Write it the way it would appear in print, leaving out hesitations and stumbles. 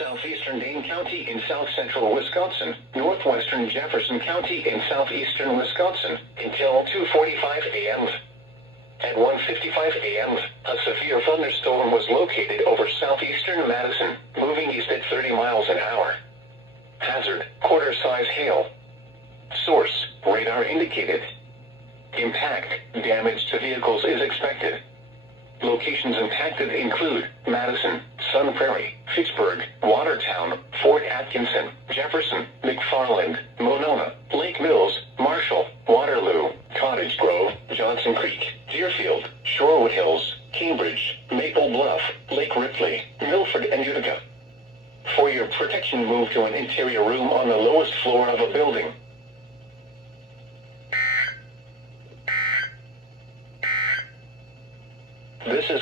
southeastern Dane County in south-central Wisconsin, northwestern Jefferson County in southeastern Wisconsin, until 2:45 a.m. At 1:55 a.m., a severe thunderstorm was located over southeastern Madison, moving east at 30 miles an hour. Hazard, quarter-size hail. Source, radar indicated. Impact, damage to vehicles is expected. Locations impacted include Madison, Sun Prairie, Fitchburg, Watertown, Fort Atkinson, Jefferson, McFarland, Monona, Lake Mills, Marshall, Waterloo, Cottage Grove, Johnson Creek, Deerfield, Shorewood Hills, Cambridge, Maple Bluff, Lake Ripley, Milford, and Utica. For your protection, move to an interior room on the lowest floor of a building. This is